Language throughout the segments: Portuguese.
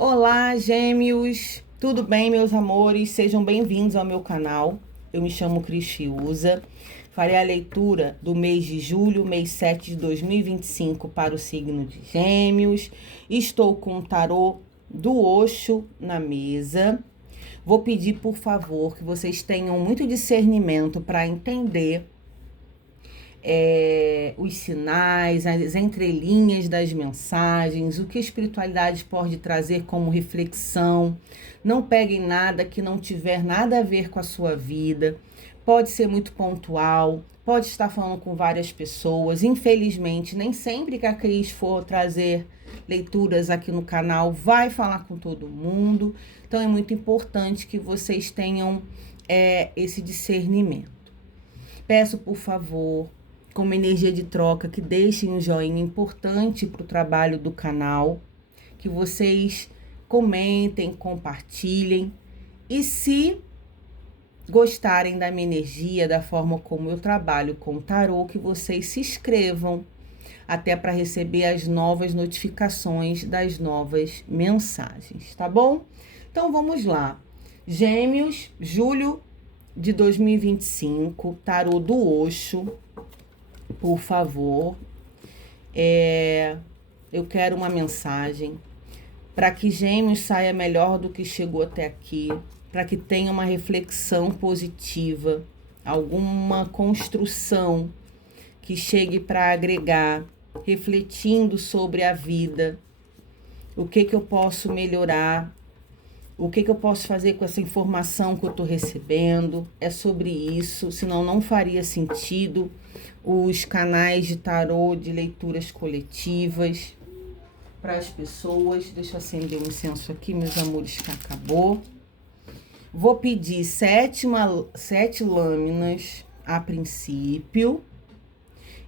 Olá, gêmeos! Tudo bem, meus amores? Sejam bem-vindos ao meu canal. Eu me chamo Cristiusa. Farei a leitura do mês de julho, mês 7 de 2025 para o signo de Gêmeos. Estou com o tarô do Osho na mesa. Vou pedir, por favor, que vocês tenham muito discernimento para entender os sinais, as entrelinhas das mensagens, o que a espiritualidade pode trazer como reflexão. Não peguem nada que não tiver nada a ver com a sua vida. Pode ser muito pontual, pode estar falando com várias pessoas. Infelizmente, nem sempre que a Cris for trazer leituras aqui no canal vai falar com todo mundo. Então é muito importante que vocês tenham esse discernimento. Peço, por favor, como energia de troca, que deixem um joinha importante para o trabalho do canal, que vocês comentem, compartilhem. E se gostarem da minha energia, da forma como eu trabalho com o tarô, que vocês se inscrevam, até para receber as novas notificações das novas mensagens, tá bom? Então vamos lá. Gêmeos, julho de 2025, tarô do Osho. Por favor, eu quero uma mensagem para que Gêmeos saia melhor do que chegou até aqui, para que tenha uma reflexão positiva, alguma construção que chegue para agregar, refletindo sobre a vida, o que eu posso melhorar, o que eu posso fazer com essa informação que eu estou recebendo. É sobre isso, senão não faria sentido os canais de tarô, de leituras coletivas para as pessoas. Deixa eu acender um incenso aqui, meus amores, que acabou. Vou pedir 7 lâminas a princípio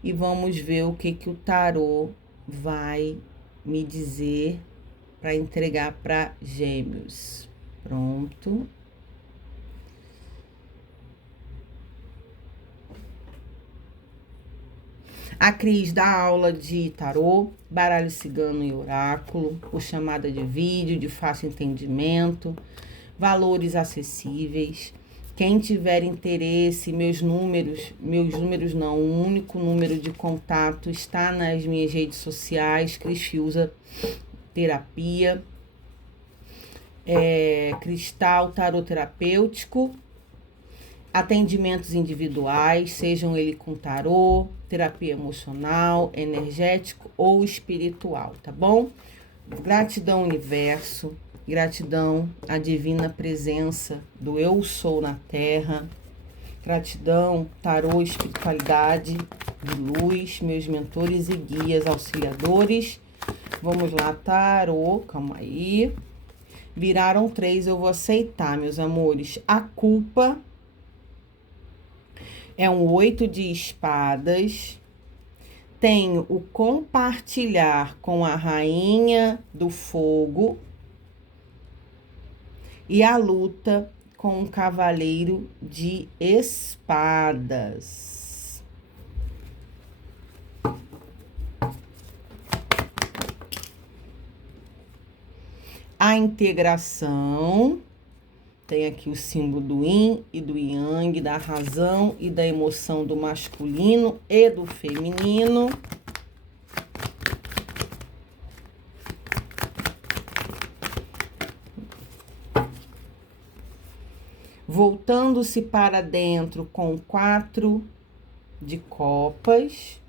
e vamos ver o que o tarô vai me dizer para entregar para Gêmeos. Pronto. A Cris dá aula de tarô, baralho cigano e oráculo, por chamada de vídeo, de fácil entendimento, valores acessíveis. Quem tiver interesse, meus números não, o único número de contato está nas minhas redes sociais, Cristiusa Terapia, Cristal Tarô Terapêutico. Atendimentos individuais, sejam ele com tarô, terapia emocional, energético ou espiritual, tá bom? Gratidão, universo, gratidão à divina presença do Eu Sou na Terra, gratidão, tarô, espiritualidade de luz, meus mentores e guias, auxiliadores. Vamos lá, tarô, calma aí. Viraram 3, eu vou aceitar, meus amores. A culpa é um 8 de espadas. Tenho o compartilhar com a rainha do fogo. E a luta com o cavaleiro de espadas. A integração. Tem aqui o símbolo do yin e do yang, da razão e da emoção do masculino e do feminino. Voltando-se para dentro com 4 de copas.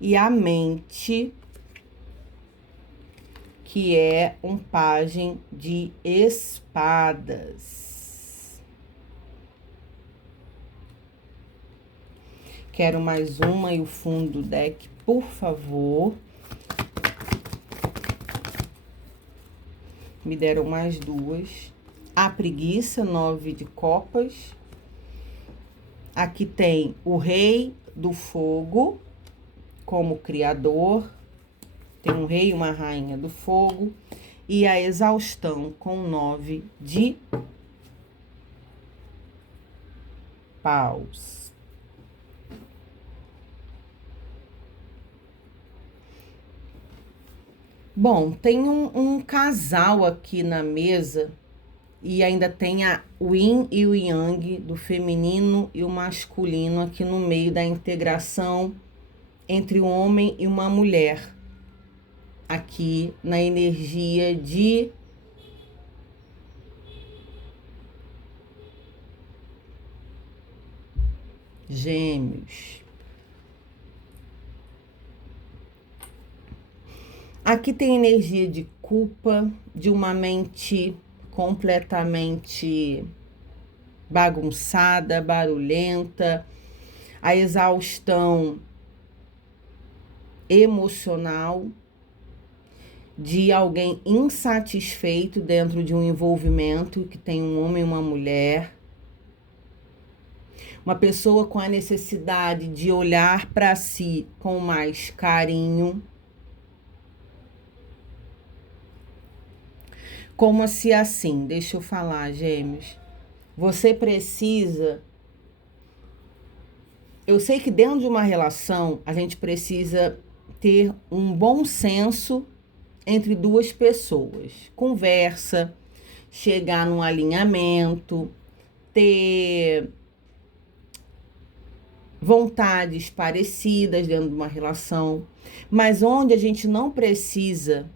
E a mente, que é um pajem de espadas. Quero mais uma e o fundo do deck, por favor. Me deram mais 2. A preguiça, 9 de copas. Aqui tem o rei do fogo como criador. Tem um rei e uma rainha do fogo. E a exaustão com 9 de paus. Bom, tem um casal aqui na mesa e ainda tem o yin e o yang, do feminino e o masculino aqui no meio da integração entre um homem e uma mulher, aqui na energia de Gêmeos. Aqui tem energia de culpa, de uma mente completamente bagunçada, barulhenta, a exaustão emocional de alguém insatisfeito dentro de um envolvimento que tem um homem e uma mulher. Uma pessoa com a necessidade de olhar para si com mais carinho. Como se assim, deixa eu falar, Gêmeos, você precisa... Eu sei que dentro de uma relação, a gente precisa ter um bom senso entre duas pessoas. Conversa, chegar num alinhamento, ter vontades parecidas dentro de uma relação. Mas onde a gente não precisa...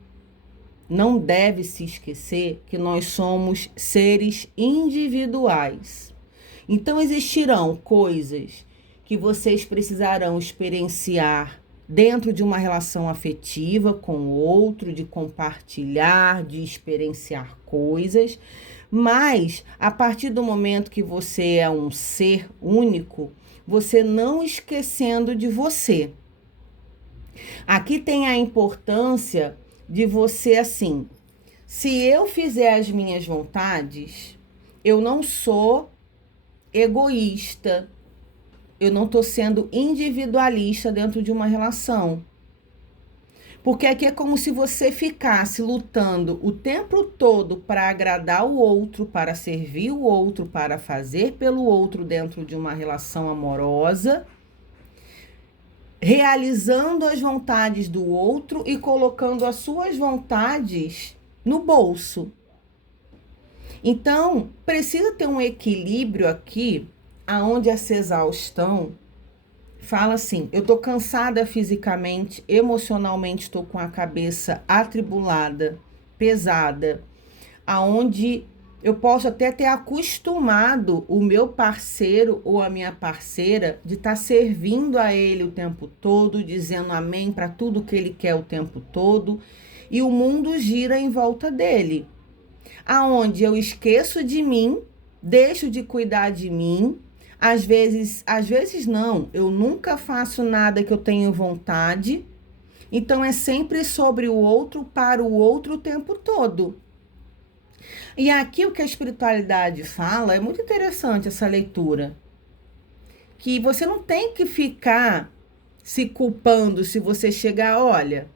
Não deve se esquecer que nós somos seres individuais. Então existirão coisas que vocês precisarão experienciar dentro de uma relação afetiva com o outro, de compartilhar, de experienciar coisas, mas a partir do momento que você é um ser único, você não esquecendo de você. Aqui tem a importância de você assim, se eu fizer as minhas vontades, eu não sou egoísta, eu não estou sendo individualista dentro de uma relação. Porque aqui é como se você ficasse lutando o tempo todo para agradar o outro, para servir o outro, para fazer pelo outro dentro de uma relação amorosa, realizando as vontades do outro e colocando as suas vontades no bolso. Então, precisa ter um equilíbrio aqui, aonde essa exaustão fala assim, eu tô cansada fisicamente, emocionalmente estou com a cabeça atribulada, pesada, aonde eu posso até ter acostumado o meu parceiro ou a minha parceira de estar servindo a ele o tempo todo, dizendo amém para tudo que ele quer o tempo todo, e o mundo gira em volta dele. Aonde eu esqueço de mim, deixo de cuidar de mim, às vezes não, eu nunca faço nada que eu tenho vontade, então é sempre sobre o outro, para o outro o tempo todo. E aqui o que a espiritualidade fala, é muito interessante essa leitura, que você não tem que ficar se culpando se você chegar, olha,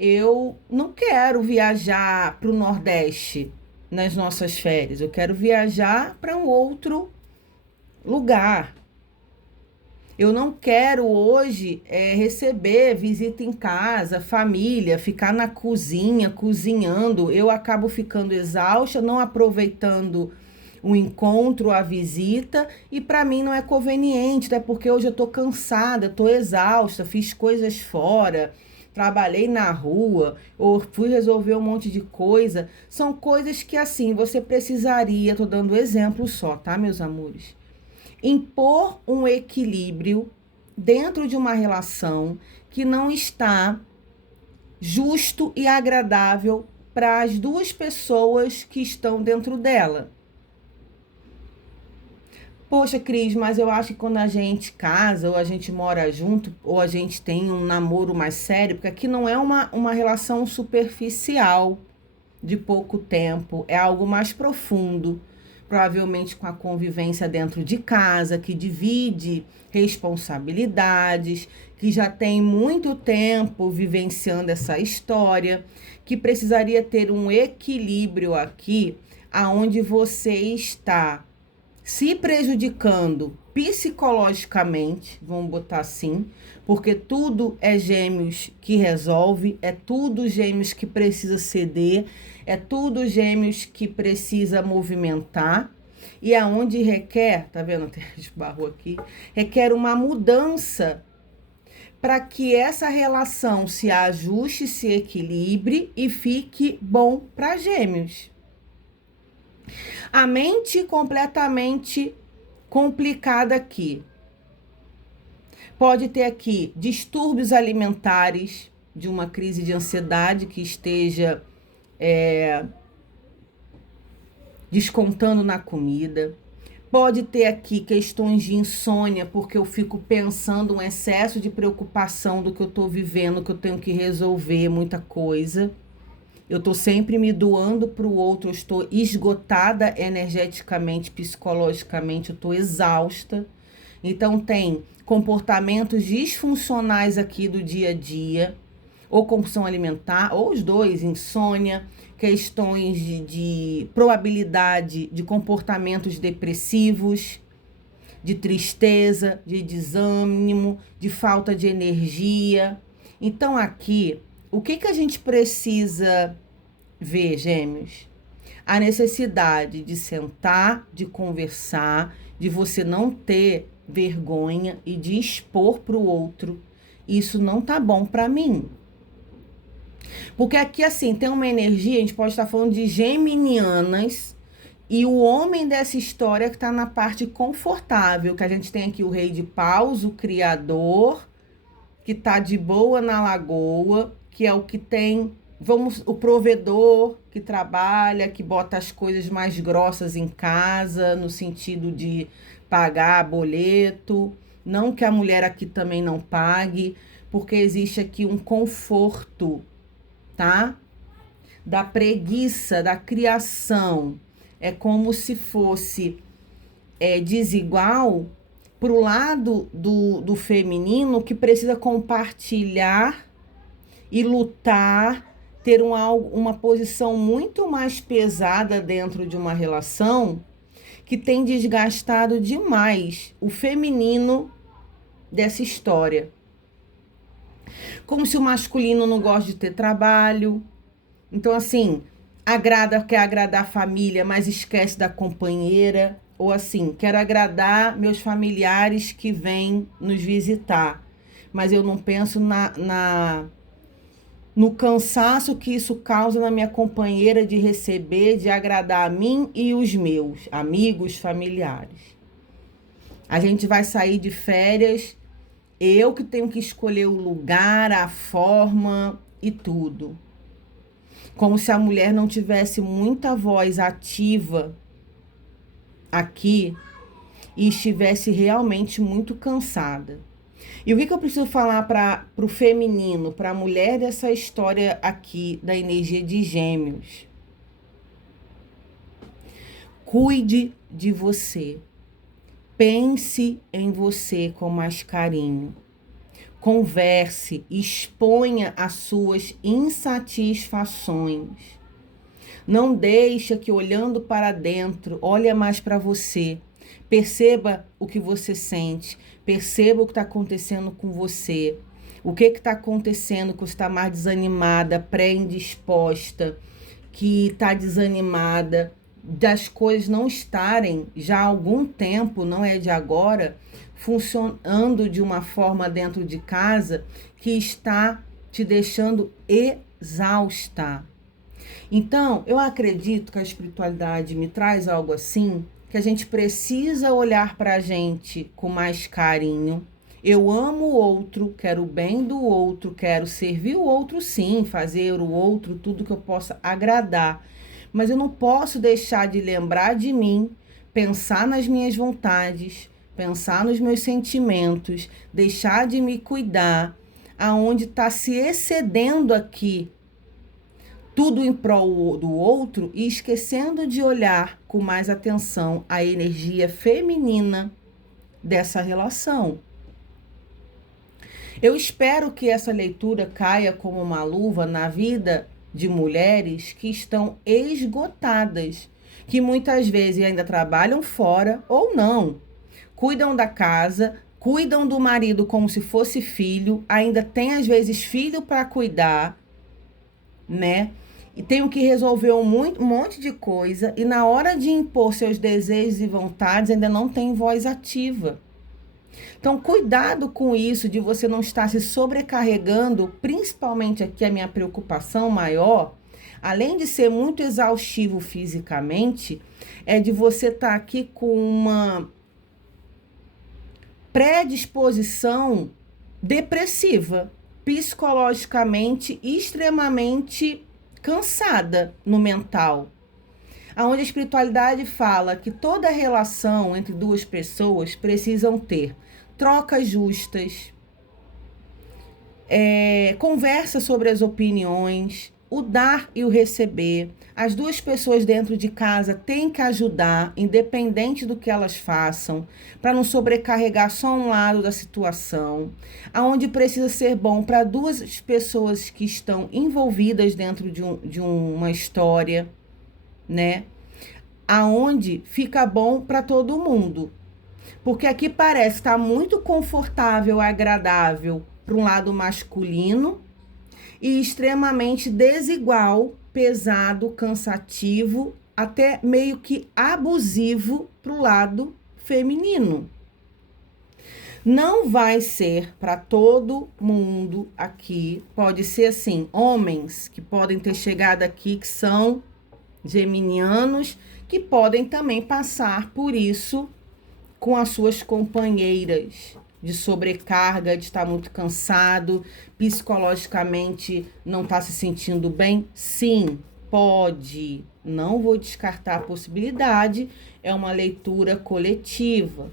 eu não quero viajar para o Nordeste nas nossas férias, eu quero viajar para um outro lugar. Eu não quero hoje receber visita em casa, família, ficar na cozinha, cozinhando. Eu acabo ficando exausta, não aproveitando o encontro, a visita, e para mim não é conveniente, até porque hoje eu tô cansada, tô exausta, fiz coisas fora, trabalhei na rua, ou fui resolver um monte de coisa. São coisas que assim, você precisaria, tô dando exemplo só, tá, meus amores? Impor um equilíbrio dentro de uma relação que não está justo e agradável para as duas pessoas que estão dentro dela. Poxa, Cris, mas eu acho que quando a gente casa, ou a gente mora junto, ou a gente tem um namoro mais sério, porque aqui não é uma relação superficial de pouco tempo, é algo mais profundo. Provavelmente com a convivência dentro de casa, que divide responsabilidades, que já tem muito tempo vivenciando essa história, que precisaria ter um equilíbrio aqui, aonde você está se prejudicando psicologicamente, vamos botar assim, porque tudo é Gêmeos que resolve, é tudo Gêmeos que precisa ceder, é tudo Gêmeos que precisa movimentar, e aonde requer, tá vendo, até esbarrou aqui, requer uma mudança para que essa relação se ajuste, se equilibre e fique bom para Gêmeos. A mente completamente complicada aqui. Pode ter aqui distúrbios alimentares, de uma crise de ansiedade que esteja descontando na comida. Pode ter aqui questões de insônia, porque eu fico pensando um excesso de preocupação do que eu tô vivendo, que eu tenho que resolver muita coisa. Eu tô sempre me doando pro outro, eu estou esgotada energeticamente, psicologicamente, eu tô exausta. Então tem comportamentos disfuncionais aqui do dia a dia, ou compulsão alimentar, ou os dois, insônia, questões de probabilidade de comportamentos depressivos, de tristeza, de desânimo, de falta de energia. Então aqui, o que a gente precisa ver, Gêmeos? A necessidade de sentar, de conversar, de você não ter vergonha e de expor para o outro. Isso não tá bom para mim. Porque aqui, assim, tem uma energia, a gente pode estar falando de geminianas, e o homem dessa história que tá na parte confortável, que a gente tem aqui o rei de paus, o criador, que tá de boa na lagoa, que é o que tem, o provedor que trabalha, que bota as coisas mais grossas em casa, no sentido de pagar boleto, não que a mulher aqui também não pague, porque existe aqui um conforto, tá? Da preguiça, da criação. É como se fosse desigual pro lado do feminino, que precisa compartilhar e lutar, ter uma posição muito mais pesada dentro de uma relação, que tem desgastado demais o feminino dessa história. Como se o masculino não gosta de ter trabalho. Então, assim, quer agradar a família, mas esquece da companheira. Ou assim, quero agradar meus familiares que vêm nos visitar, mas eu não penso no cansaço que isso causa na minha companheira de receber, de agradar a mim e os meus amigos, familiares. A gente vai sair de férias, eu que tenho que escolher o lugar, a forma e tudo. Como se a mulher não tivesse muita voz ativa aqui e estivesse realmente muito cansada. E o que eu preciso falar para o feminino, para a mulher dessa história aqui da energia de Gêmeos? Cuide de você. Pense em você com mais carinho. Converse, exponha as suas insatisfações. Não deixe que olhando para dentro, olhe mais para você. Perceba o que você sente. Perceba o que está acontecendo com você. O que está acontecendo que você está mais desanimada, pré-indisposta, que está desanimada das coisas não estarem já há algum tempo, não é de agora, funcionando de uma forma dentro de casa que está te deixando exausta. Então, eu acredito que a espiritualidade me traz algo assim, que a gente precisa olhar para a gente com mais carinho. Eu amo o outro, quero o bem do outro, quero servir o outro sim, fazer o outro tudo que eu possa agradar. Mas eu não posso deixar de lembrar de mim, pensar nas minhas vontades, pensar nos meus sentimentos, deixar de me cuidar, aonde está se excedendo aqui tudo em prol do outro e esquecendo de olhar com mais atenção a energia feminina dessa relação. Eu espero que essa leitura caia como uma luva na vida de mulheres que estão esgotadas, que muitas vezes ainda trabalham fora ou não, cuidam da casa, cuidam do marido como se fosse filho, ainda tem às vezes filho para cuidar, né? E tenho que resolver um monte de coisa, e na hora de impor seus desejos e vontades, ainda não tem voz ativa. Então, cuidado com isso, de você não estar se sobrecarregando, principalmente aqui a minha preocupação maior, além de ser muito exaustivo fisicamente, é de você estar aqui com uma predisposição depressiva, psicologicamente extremamente cansada no mental. Onde a espiritualidade fala que toda relação entre duas pessoas precisam ter trocas justas, conversa sobre as opiniões, o dar e o receber. As duas pessoas dentro de casa têm que ajudar, independente do que elas façam, para não sobrecarregar só um lado da situação. Aonde precisa ser bom para duas pessoas que estão envolvidas dentro de uma história, né? Aonde fica bom para todo mundo. Porque aqui parece estar muito confortável, agradável para um lado masculino e extremamente desigual, pesado, cansativo, até meio que abusivo para o lado feminino. Não vai ser para todo mundo aqui. Pode ser assim, homens que podem ter chegado aqui que são geminianos, que podem também passar por isso com as suas companheiras, de sobrecarga, de estar muito cansado, psicologicamente não está se sentindo bem. Sim, pode. Não vou descartar a possibilidade, é uma leitura coletiva,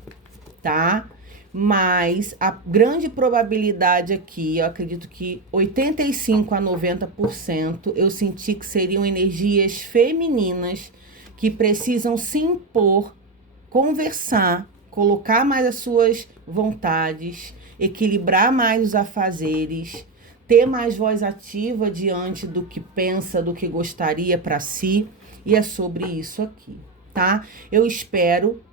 tá? Mas a grande probabilidade aqui, eu acredito que 85 a 90%, eu senti que seriam energias femininas que precisam se impor, conversar, colocar mais as suas vontades, equilibrar mais os afazeres, ter mais voz ativa diante do que pensa, do que gostaria para si, e é sobre isso aqui, tá? Eu espero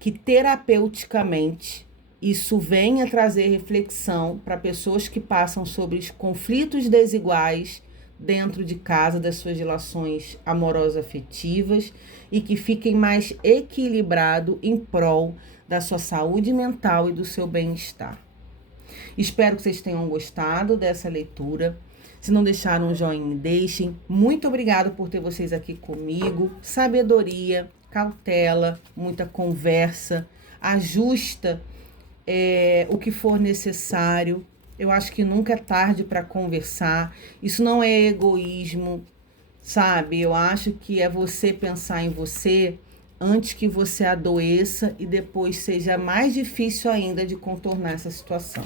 que terapeuticamente isso venha trazer reflexão para pessoas que passam sobre os conflitos desiguais dentro de casa, das suas relações amorosas afetivas, e que fiquem mais equilibrado em prol da sua saúde mental e do seu bem-estar. Espero que vocês tenham gostado dessa leitura. Se não deixaram um joinha, me deixem. Muito obrigada por ter vocês aqui comigo. Sabedoria, cautela, muita conversa, ajusta o que for necessário. Eu acho que nunca é tarde para conversar. Isso não é egoísmo, sabe? Eu acho que é você pensar em você antes que você adoeça e depois seja mais difícil ainda de contornar essa situação.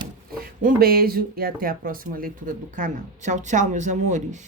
Um beijo e até a próxima leitura do canal. Tchau, tchau, meus amores.